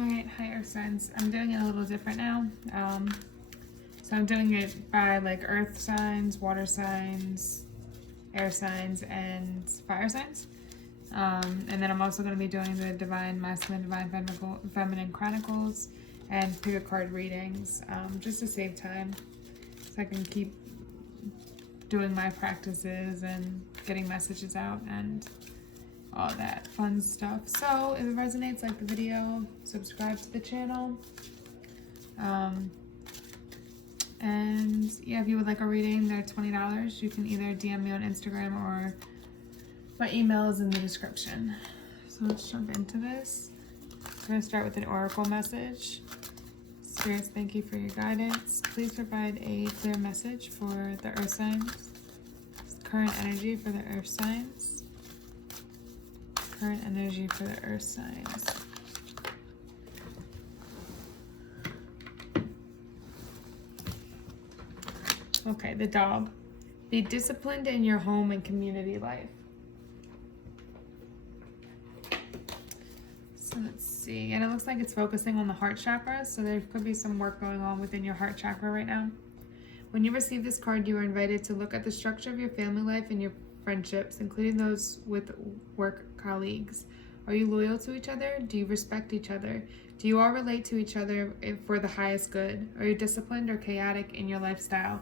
Alright, hi Earth signs. I'm doing it a little different now. So I'm doing it by like Earth signs, water signs, air signs, and fire signs. And then I'm also going to be doing the Divine Masculine, Divine Feminine Chronicles and pick a card readings, just to save time, so I can keep doing my practices and getting messages out and all that fun stuff. So if it resonates, like the video, subscribe to the channel. And yeah, if you would like a reading, they're $20. You can either DM me on Instagram or my email is in the description. So let's jump into this. We're going to start with an oracle message. Spirits, thank you for your guidance. Please provide a clear message for the earth signs. Current energy for the earth signs. Current energy for the earth signs. Okay, the dog. Be disciplined in your home and community life. So let's see. And it looks like it's focusing on the heart chakra. So there could be some work going on within your heart chakra right now. When you receive this card, you are invited to look at the structure of your family life and your friendships, including those with work colleagues. Are you loyal to each other? Do you respect each other? Do you all relate to each other for the highest good? Are you disciplined or chaotic in your lifestyle?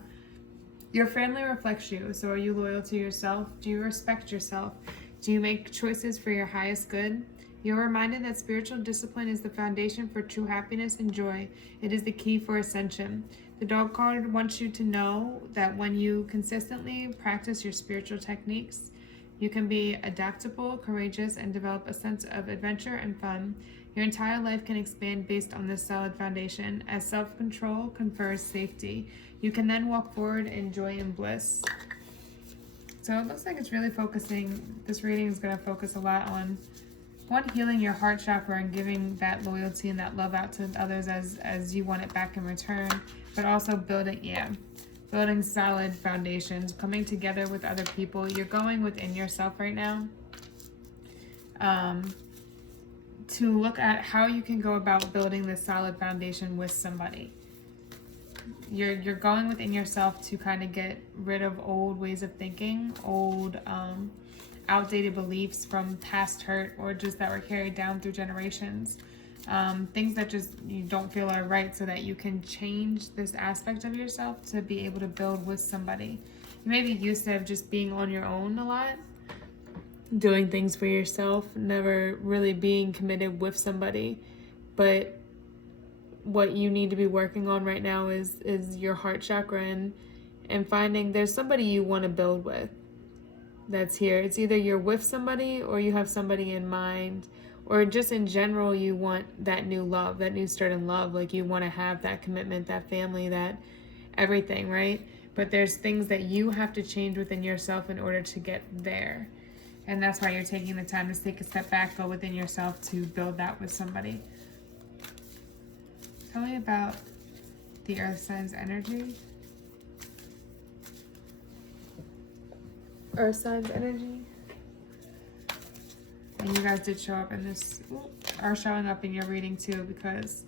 Your family reflects you, so are you loyal to yourself? Do you respect yourself? Do you make choices for your highest good? You're reminded that spiritual discipline is the foundation for true happiness and joy. It is the key for ascension. The dog card wants you to know that when you consistently practice your spiritual techniques, you can be adaptable, courageous, and develop a sense of adventure and fun. Your entire life can expand based on this solid foundation, as self-control confers safety. You can then walk forward in joy and bliss. So it looks like it's really focusing, this reading is going to focus a lot on, one, healing your heart chakra and giving that loyalty and that love out to others as you want it back in return, but also building solid foundations, coming together with other people. You're going within yourself right now to look at how you can go about building this solid foundation with somebody. You're going within yourself to kind of get rid of old ways of thinking, old outdated beliefs from past hurt or just that were carried down through generations. Things that just you don't feel are right, so that you can change this aspect of yourself to be able to build with somebody. You may be used to just being on your own a lot, doing things for yourself, never really being committed with somebody. But what you need to be working on right now is your heart chakra and finding there's somebody you want to build with that's here. It's either you're with somebody or you have somebody in mind, or just in general you want that new love, that new start in love. Like you want to have that commitment, that family, that everything, right? But there's things that you have to change within yourself in order to get there. And that's why you're taking the time to take a step back, go within yourself to build that with somebody. Tell me about the earth signs energy. Earth signs energy. And you guys did show up in this, are showing up in your reading too, because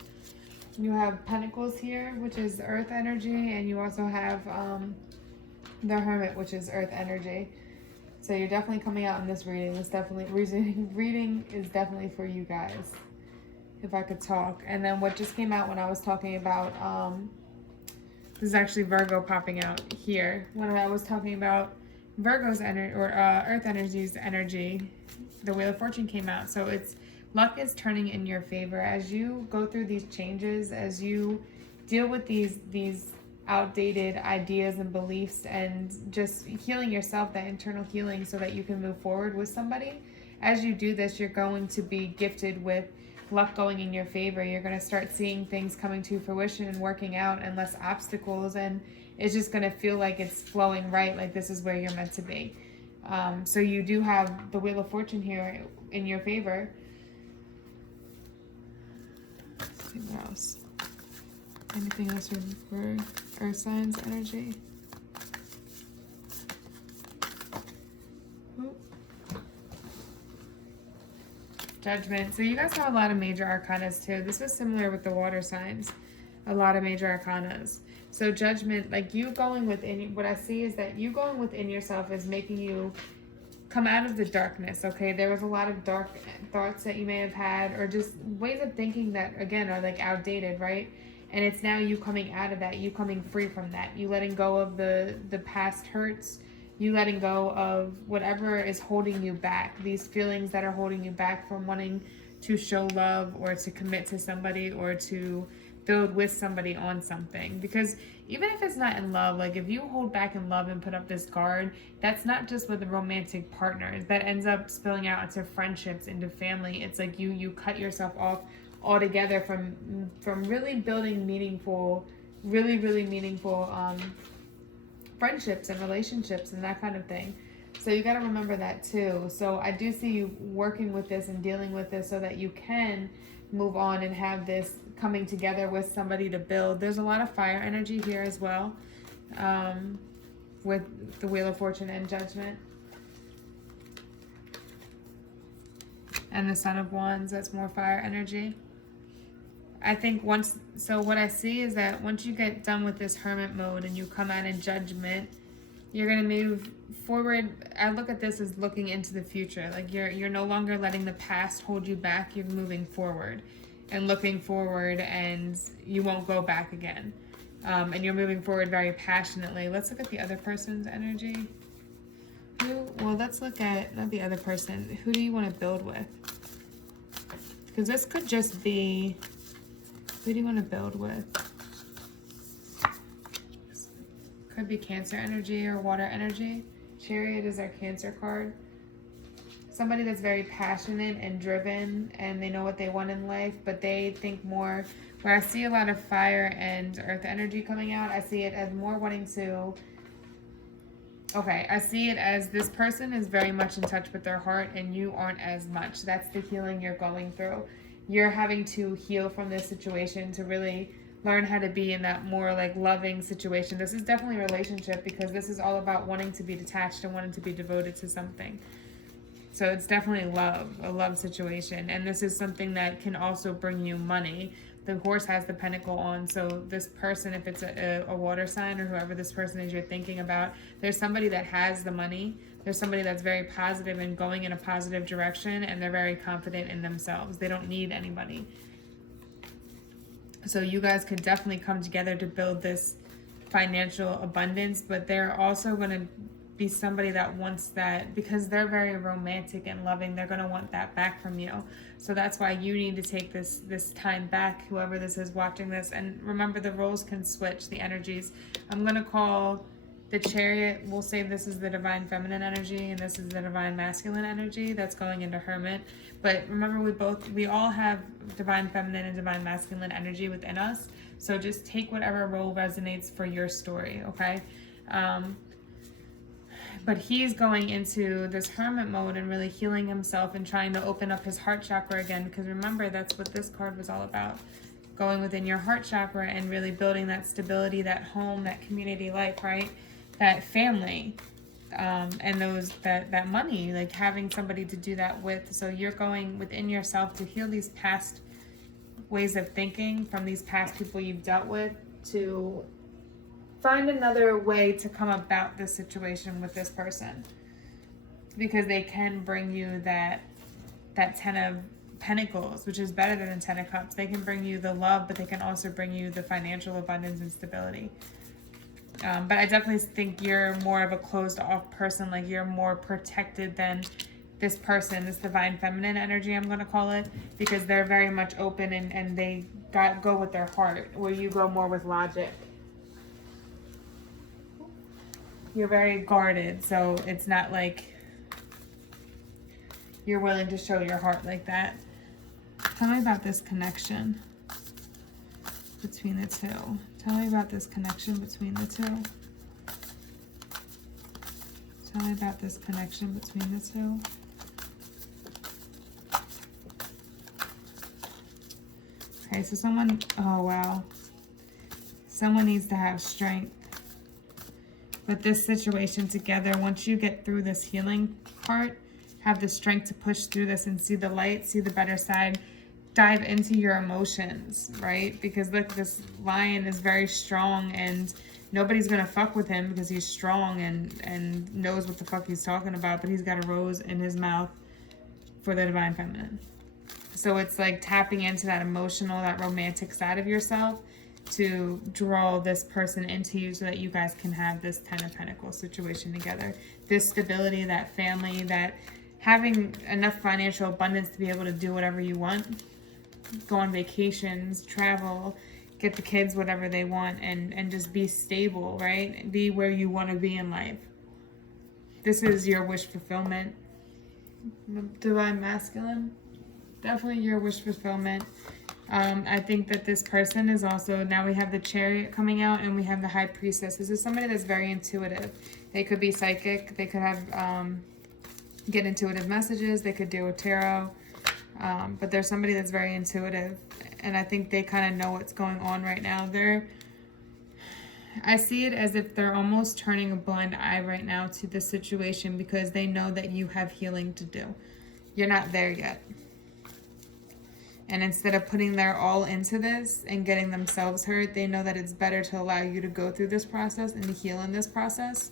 you have Pentacles here, which is earth energy, and you also have the Hermit, which is earth energy. So you're definitely coming out in this reading. It's definitely reading is definitely for you guys, if I could talk. And then what just came out when I was talking about this is actually Virgo popping out here when I was talking about Virgo's energy or earth energy's energy. The Wheel of Fortune came out. So it's luck is turning in your favor as you go through these changes, as you deal with these outdated ideas and beliefs, and just healing yourself, that internal healing, so that you can move forward with somebody. As you do this, you're going to be gifted with luck going in your favor. You're going to start seeing things coming to fruition and working out, and less obstacles, and it's just going to feel like it's flowing right, like this is where you're meant to be. So you do have the Wheel of Fortune here in your favor. Let's see what else. Anything else for earth signs energy? Judgment. So you guys have a lot of major arcanas too. This was similar with the water signs. A lot of major arcanas. So Judgment, like you going within, what I see is that you going within yourself is making you come out of the darkness, okay? There was a lot of dark thoughts that you may have had, or just ways of thinking that, again, are like outdated, right? And it's now you coming out of that, you coming free from that, you letting go of the past hurts, you letting go of whatever is holding you back, these feelings that are holding you back from wanting to show love or to commit to somebody or to build with somebody on something. Because even if it's not in love, like if you hold back in love and put up this guard, that's not just with a romantic partner. That ends up spilling out into friendships, into family. It's like you cut yourself off altogether from really building meaningful, really meaningful friendships and relationships and that kind of thing. So you got to remember that too. So I do see you working with this and dealing with this so that you can move on and have this coming together with somebody to build. There's a lot of fire energy here as well, with the Wheel of Fortune and Judgment. And the Son of Wands, that's more fire energy. I think so what I see is that once you get done with this Hermit mode and you come out in Judgment, you're going to move forward. I look at this as looking into the future. Like you're no longer letting the past hold you back. You're moving forward and looking forward, and you won't go back again. And you're moving forward very passionately. Let's look at the other person's energy. Well, let's look at, not the other person. Who do you want to build with? Because this could just be, who do you want to build with? Could be Cancer energy or water energy. Chariot is our Cancer card. Somebody that's very passionate and driven, and they know what they want in life, but they think more, where I see a lot of fire and earth energy coming out, I see it as more wanting to, I see it as this person is very much in touch with their heart and you aren't as much. That's the healing you're going through. You're having to heal from this situation to really learn how to be in that more like loving situation. This is definitely a relationship, because this is all about wanting to be detached and wanting to be devoted to something. So it's definitely love, a love situation. And this is something that can also bring you money. The horse has the pentacle on. So this person, if it's a water sign or whoever this person is you're thinking about, there's somebody that has the money. There's somebody that's very positive and going in a positive direction, and they're very confident in themselves. They don't need anybody. So you guys could definitely come together to build this financial abundance, but they're also going to be somebody that wants that, because they're very romantic and loving. They're going to want that back from you. So that's why you need to take this time back, whoever this is watching this. And remember, the roles can switch, the energies. I'm going to call the Chariot, we'll say this is the divine feminine energy and this is the divine masculine energy that's going into Hermit. But remember, we all have divine feminine and divine masculine energy within us. So just take whatever role resonates for your story, okay? But he's going into this Hermit mode and really healing himself and trying to open up his heart chakra again, because remember, that's what this card was all about. Going within your heart chakra and really building that stability, that home, that community life, right? That family, and that money, like having somebody to do that with. So you're going within yourself to heal these past ways of thinking from these past people you've dealt with, to find another way to come about this situation with this person, because they can bring you that 10 of Pentacles, which is better than the 10 of Cups. They can bring you the love, but they can also bring you the financial abundance and stability. But I definitely think you're more of a closed off person. Like you're more protected than this person, this divine feminine energy, I'm going to call it, because they're very much open and they go with their heart, where you go more with logic. You're very guarded, so it's not like you're willing to show your heart like that. Tell me about this connection between the two. Tell me about this connection between the two. Tell me about this connection between the two. Okay, so someone, oh wow. Someone needs to have strength. But this situation together, once you get through this healing part, have the strength to push through this and see the light, see the better side, dive into your emotions, right? Because look, this lion is very strong, and nobody's gonna fuck with him because he's strong and knows what the fuck he's talking about, but he's got a rose in his mouth for the divine feminine. So it's like tapping into that emotional, that romantic side of yourself to draw this person into you so that you guys can have this 10 of Pentacles situation together. This stability, that family, that having enough financial abundance to be able to do whatever you want, go on vacations, travel, get the kids whatever they want, and just be stable, right? Be where you want to be in life. This is your wish fulfillment. The divine masculine, definitely your wish fulfillment. I think that this person is also, now we have the Chariot coming out and we have the High Priestess. This is somebody that's very intuitive. They could be psychic. They could have, get intuitive messages. They could do a tarot. But there's somebody that's very intuitive. And I think they kind of know what's going on right now. I see it as if they're almost turning a blind eye right now to this situation because they know that you have healing to do. You're not there yet. And instead of putting their all into this and getting themselves hurt, they know that it's better to allow you to go through this process and to heal in this process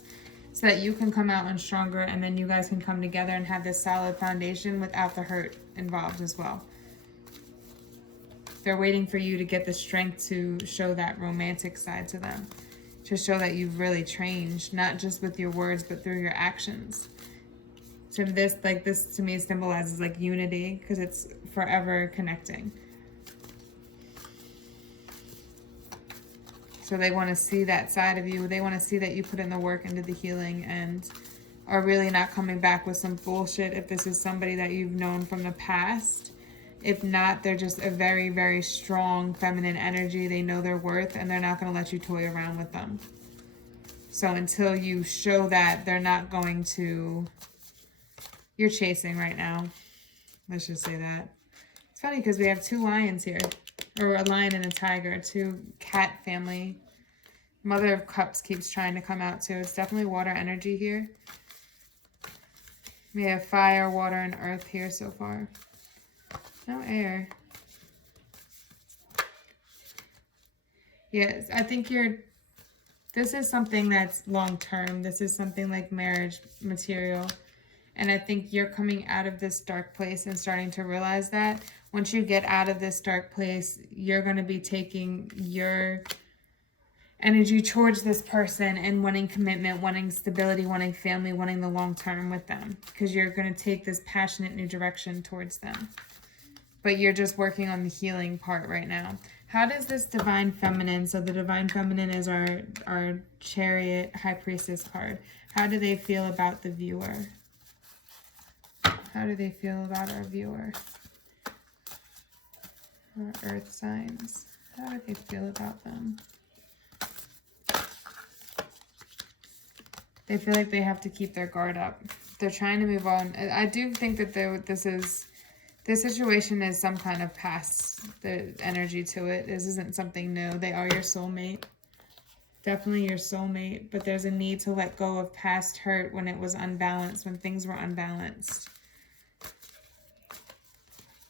so that you can come out on stronger, and then you guys can come together and have this solid foundation without the hurt involved as well. They're waiting for you to get the strength to show that romantic side to them, to show that you've really changed, not just with your words, but through your actions. So this, like this to me symbolizes like unity because it's forever connecting. So they want to see that side of you. They want to see that you put in the work into the healing and are really not coming back with some bullshit if this is somebody that you've known from the past. If not, they're just a very, very strong feminine energy. They know their worth and they're not going to let you toy around with them. So until you show that, they're not going to... You're chasing right now. Let's just say that. It's funny because we have two lions here. Or a lion and a tiger. Two cat family. Mother of Cups keeps trying to come out too. It's definitely water energy here. We have fire, water, and earth here so far. No air. Yes, I think this is something that's long-term. This is something like marriage material. And I think you're coming out of this dark place and starting to realize that once you get out of this dark place, you're going to be taking your energy towards this person and wanting commitment, wanting stability, wanting family, wanting the long term with them. Because you're going to take this passionate new direction towards them. But you're just working on the healing part right now. How does this divine feminine, so the divine feminine is our Chariot High Priestess card. How do they feel about the viewer? How do they feel about our viewer? Our earth signs. How do they feel about them? They feel like they have to keep their guard up. They're trying to move on. I do think that this situation is some kind of past the energy to it. This isn't something new. They are your soulmate. Definitely your soulmate. But there's a need to let go of past hurt when it was unbalanced, when things were unbalanced.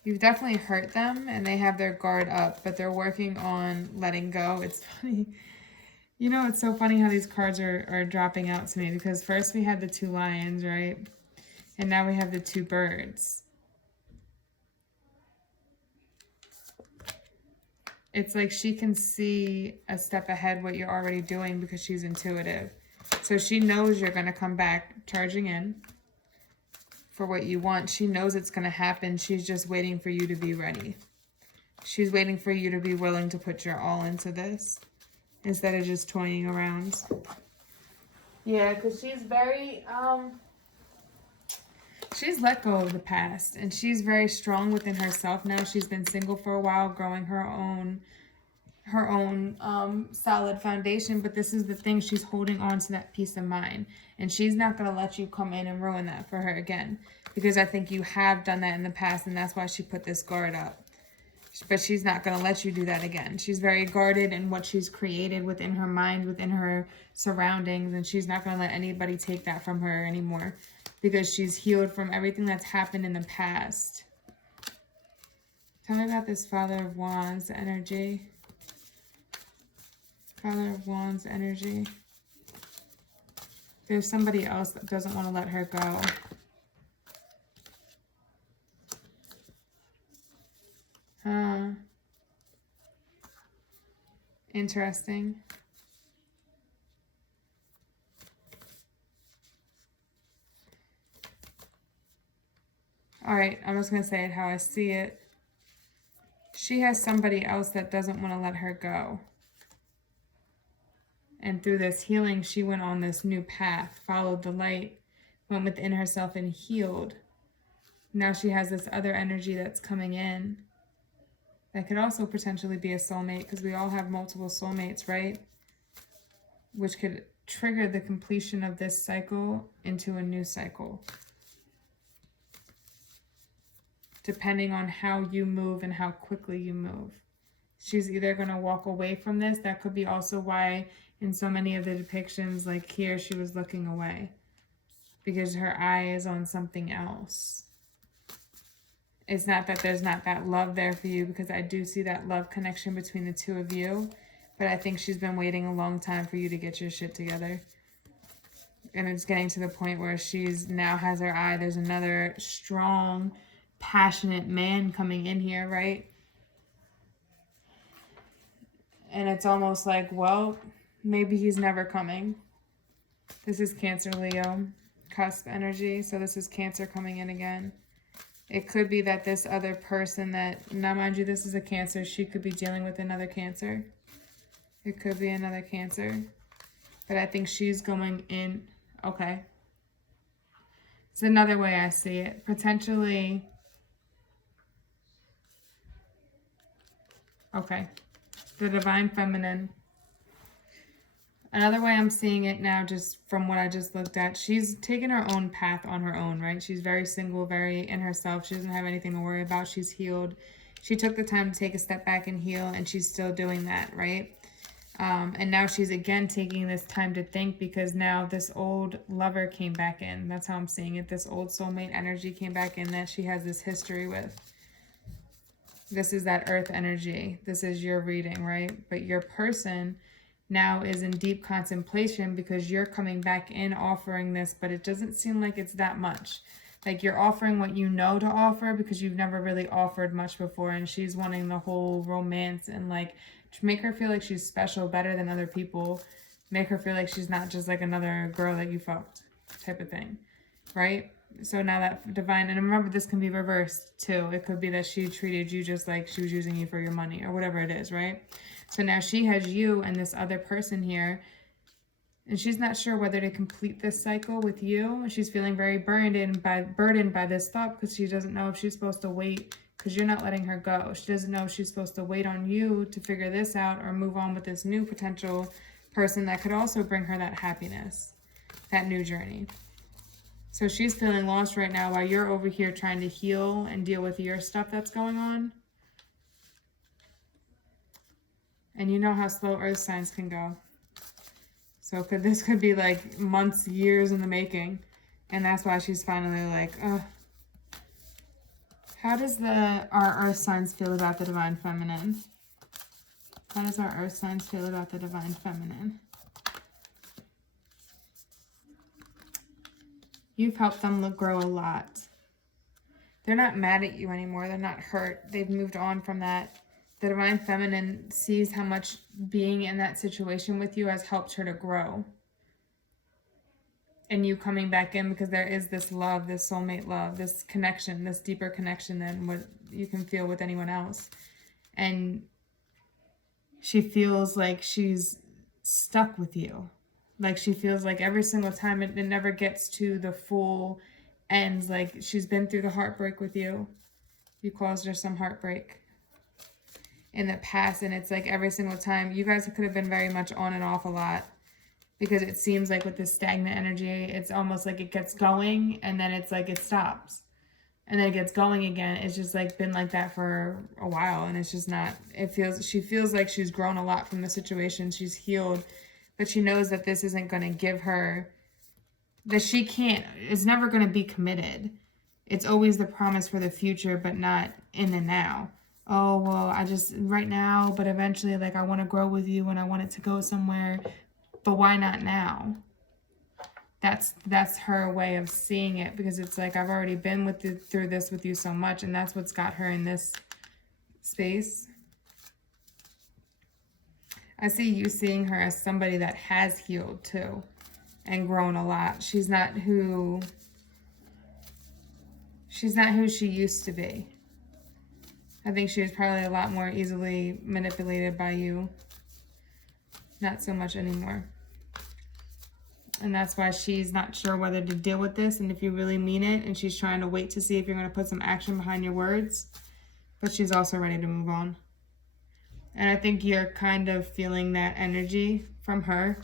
You've definitely hurt them and they have their guard up, but they're working on letting go. It's funny. You know, it's so funny how these cards are dropping out to me because first we had the two lions, right? And now we have the two birds. It's like she can see a step ahead what you're already doing because she's intuitive. So she knows you're going to come back charging in for what you want. She knows it's going to happen. She's just waiting for you to be ready. She's waiting for you to be willing to put your all into this instead of just toying around. Yeah, because she's very, she's let go of the past and she's very strong within herself now. She's been single for a while, growing her own solid foundation, but this is the thing, she's holding on to that peace of mind, and she's not going to let you come in and ruin that for her again, because I think you have done that in the past, and that's why she put this guard up. But she's not going to let you do that again. She's very guarded in what she's created within her mind, within her surroundings, and she's not going to let anybody take that from her anymore, because she's healed from everything that's happened in the past. Tell me about this Father of Wands energy. Father of Wands energy. There's somebody else that doesn't want to let her go. Interesting. All right, I'm just going to say it how I see it. She has somebody else that doesn't want to let her go. And through this healing, she went on this new path, followed the light, went within herself and healed. Now she has this other energy that's coming in. That could also potentially be a soulmate, because we all have multiple soulmates, right? Which could trigger the completion of this cycle into a new cycle. Depending on how you move and how quickly you move. She's either going to walk away from this. That could be also why in so many of the depictions, like here, she was looking away. Because her eye is on something else. It's not that there's not that love there for you, because I do see that love connection between the two of you. But I think she's been waiting a long time for you to get your shit together. And it's getting to the point where she's now has her eye. There's another strong, passionate man coming in here, right? And it's almost like, well, maybe he's never coming. This is Cancer, Leo, cusp energy. So this is Cancer coming in again. It could be that this other person that, now mind you, this is a Cancer. She could be dealing with another Cancer. It could be another Cancer. But I think she's going in. Okay. It's another way I see it. Potentially. Okay. The Divine Feminine. Another way I'm seeing it now, just from what I just looked at, she's taken her own path on her own, right? She's very single, very in herself. She doesn't have anything to worry about. She's healed. She took the time to take a step back and heal, and she's still doing that, right? And now she's again taking this time to think, because now this old lover came back in. That's how I'm seeing it. This old soulmate energy came back in that she has this history with. This is that earth energy. This is your reading, right? But your person now is in deep contemplation, because you're coming back in offering this, but it doesn't seem like it's that much. Like you're offering what you know to offer, because you've never really offered much before, and she's wanting the whole romance and like to make her feel like she's special, better than other people, make her feel like she's not just like another girl that you fucked type of thing, right? So now that divine, and remember this can be reversed too. It could be that she treated you just like she was using you for your money or whatever it is, right? So now she has you and this other person here, and she's not sure whether to complete this cycle with you. She's feeling very burdened by this thought, because she doesn't know if she's supposed to wait, because you're not letting her go. She doesn't know if she's supposed to wait on you to figure this out, or move on with this new potential person that could also bring her that happiness, that new journey. So she's feeling lost right now while you're over here trying to heal and deal with your stuff that's going on. And you know how slow earth signs can go. So this could be like months, years in the making. And that's why she's finally like, ugh. How does our earth signs feel about the Divine Feminine? How does our earth signs feel about the Divine Feminine? You've helped them grow a lot. They're not mad at you anymore. They're not hurt. They've moved on from that. The Divine Feminine sees how much being in that situation with you has helped her to grow. And you coming back in, because there is this love, this soulmate love, this connection, this deeper connection than what you can feel with anyone else. And she feels like she's stuck with you. Like she feels like every single time it never gets to the full ends. Like she's been through the heartbreak with you. You caused her some heartbreak in the past, and it's like every single time you guys could have been very much on and off a lot, because it seems like with this stagnant energy, it's almost like it gets going and then it's like it stops and then it gets going again. It's just like been like that for a while, and it's just not, she feels like she's grown a lot from the situation. She's healed, but she knows that this isn't going to give her that she is never going to be committed. It's always the promise for the future, but not in the now. Oh, well, I just, right now, but eventually, like, I want to grow with you and I want it to go somewhere, but why not now? That's her way of seeing it, because it's like, I've already been through this with you so much, and that's what's got her in this space. I see you seeing her as somebody that has healed too and grown a lot. She's not who she used to be. I think she was probably a lot more easily manipulated by you. Not so much anymore. And that's why she's not sure whether to deal with this and if you really mean it. And she's trying to wait to see if you're going to put some action behind your words. But she's also ready to move on. And I think you're kind of feeling that energy from her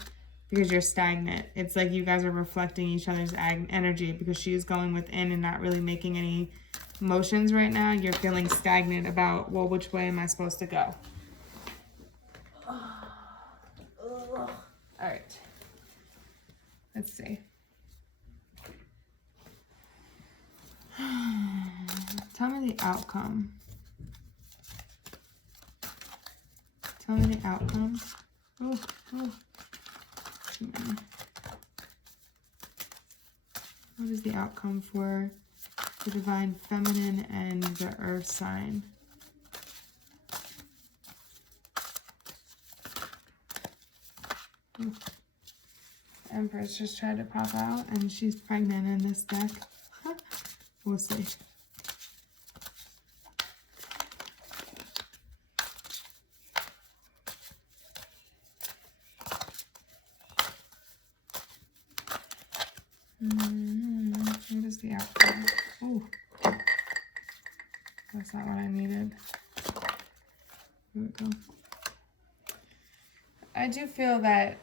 because you're stagnant. It's like you guys are reflecting each other's energy because she's going within and not really making any motions right now. You're feeling stagnant about, well, which way am I supposed to go? All right. Let's see. Tell me the outcome. Tell me the outcome. Oh. What is the outcome for the divine feminine and the earth sign? Ooh. Empress just tried to pop out and she's pregnant in this deck. We'll see. What is the outcome? Oh, that's not what I needed. Here we go. I do feel that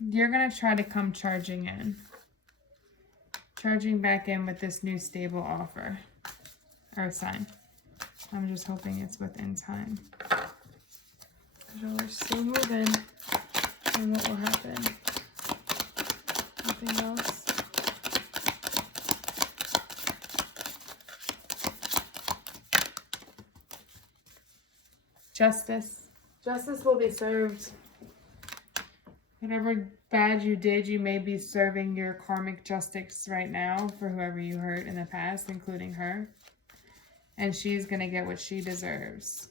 you're going to try to come charging back in with this new stable offer. Earth sign. I'm just hoping it's within time. Because we're still moving. And what will happen? Nothing else. Justice. Justice will be served. Whatever bad you did, you may be serving your karmic justice right now for whoever you hurt in the past, including her. And she's going to get what she deserves.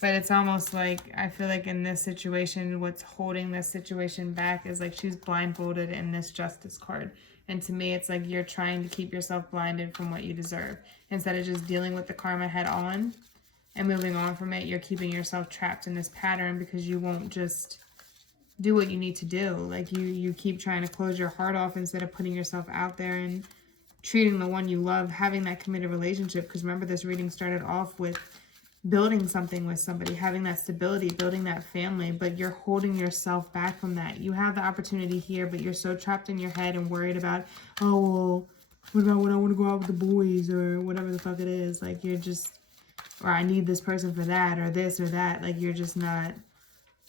But it's almost like, I feel like in this situation, what's holding this situation back is like she's blindfolded in this justice card. And to me, it's like you're trying to keep yourself blinded from what you deserve. Instead of just dealing with the karma head on and moving on from it, you're keeping yourself trapped in this pattern because you won't just do what you need to do. Like you keep trying to close your heart off instead of putting yourself out there and treating the one you love, having that committed relationship. Because remember, this reading started off with building something with somebody, having that stability, building that family, but you're holding yourself back from that. You have the opportunity here, but you're so trapped in your head and worried about, oh, well, what about when I want to go out with the boys or whatever the fuck it is? Like you're just, or I need this person for that or this or that. Like you're just not,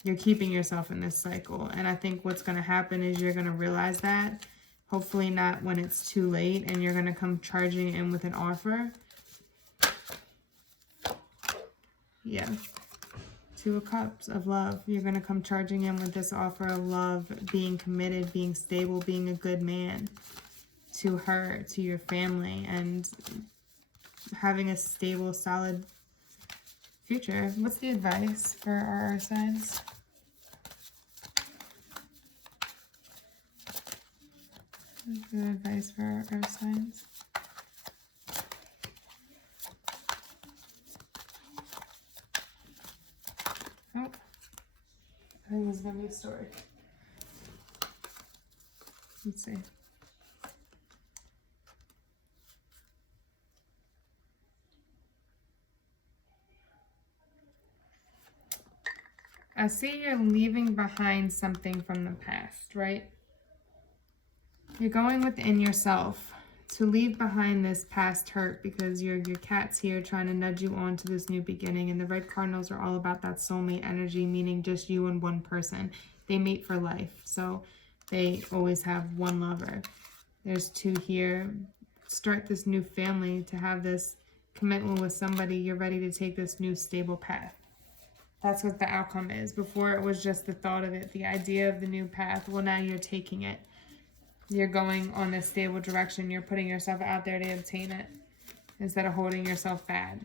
you're keeping yourself in this cycle. And I think what's going to happen is you're going to realize that, hopefully not when it's too late, and you're going to come charging in with an offer. Yeah. Two of Cups of love. You're going to come charging in with this offer of love, being committed, being stable, being a good man to her, to your family, and having a stable, solid future. What's the advice for our earth signs? What's the advice for our earth signs? Oh, I think this is going to be a story. Let's see. I see you're leaving behind something from the past, right? You're going within yourself to leave behind this past hurt because your cat's here trying to nudge you on to this new beginning. And the red cardinals are all about that soulmate energy, meaning just you and one person. They mate for life. So they always have one lover. There's 2 here. Start this new family, to have this commitment with somebody. You're ready to take this new stable path. That's what the outcome is. Before it was just the thought of it, the idea of the new path. Well, now you're taking it. You're going on this stable direction. You're putting yourself out there to obtain it instead of holding yourself back.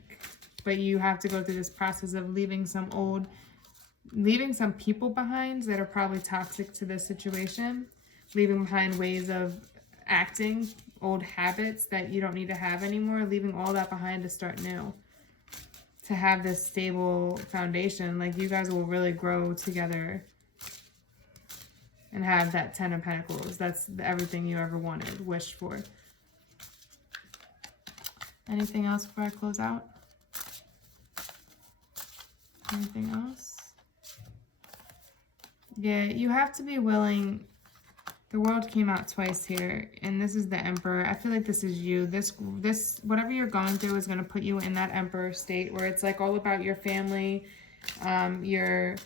But you have to go through this process of leaving some people behind that are probably toxic to this situation. Leaving behind ways of acting, old habits that you don't need to have anymore. Leaving all that behind to start new. To have this stable foundation. Like, you guys will really grow together and have that 10 of Pentacles. That's everything you ever wanted, wished for. Anything else before I close out? Anything else? Yeah, you have to be willing. The World came out twice here, and this is the Emperor. I feel like this is you. This whatever you're going through is going to put you in that Emperor state where it's like all about your family, your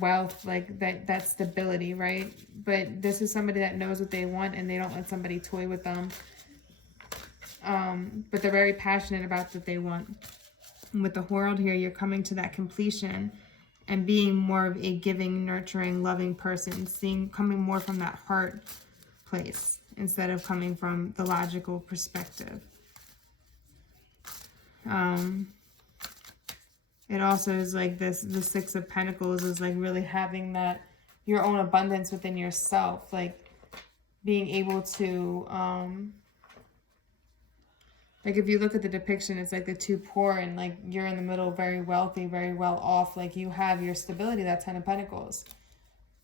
wealth, like that stability, right? But this is somebody that knows what they want, and they don't let somebody toy with them. But they're very passionate about what they want. And with the World here, you're coming to that completion and being more of a giving, nurturing, loving person, coming more from that heart place instead of coming from the logical perspective. It also is like this, the 6 of Pentacles is like really having that, your own abundance within yourself, like being able to, like if you look at the depiction, it's like the 2 poor and like you're in the middle, very wealthy, very well off. Like you have your stability, that 10 of Pentacles.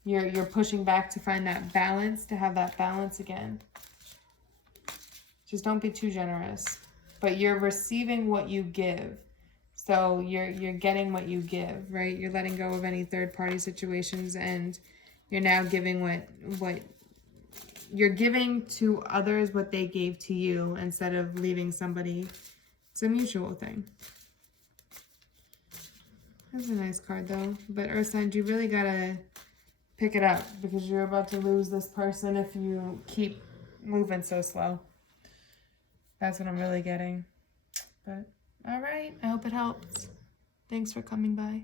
You're pushing back to find that balance, to have that balance again. Just don't be too generous. But you're receiving what you give. So you're getting what you give, right? You're letting go of any third-party situations, and you're now giving what you're giving to others what they gave to you, instead of leaving somebody. It's a mutual thing. That's a nice card though. But Earth signs, you really gotta pick it up, because you're about to lose this person if you keep moving so slow. That's what I'm really getting. But all right, I hope it helps. Thanks for coming by.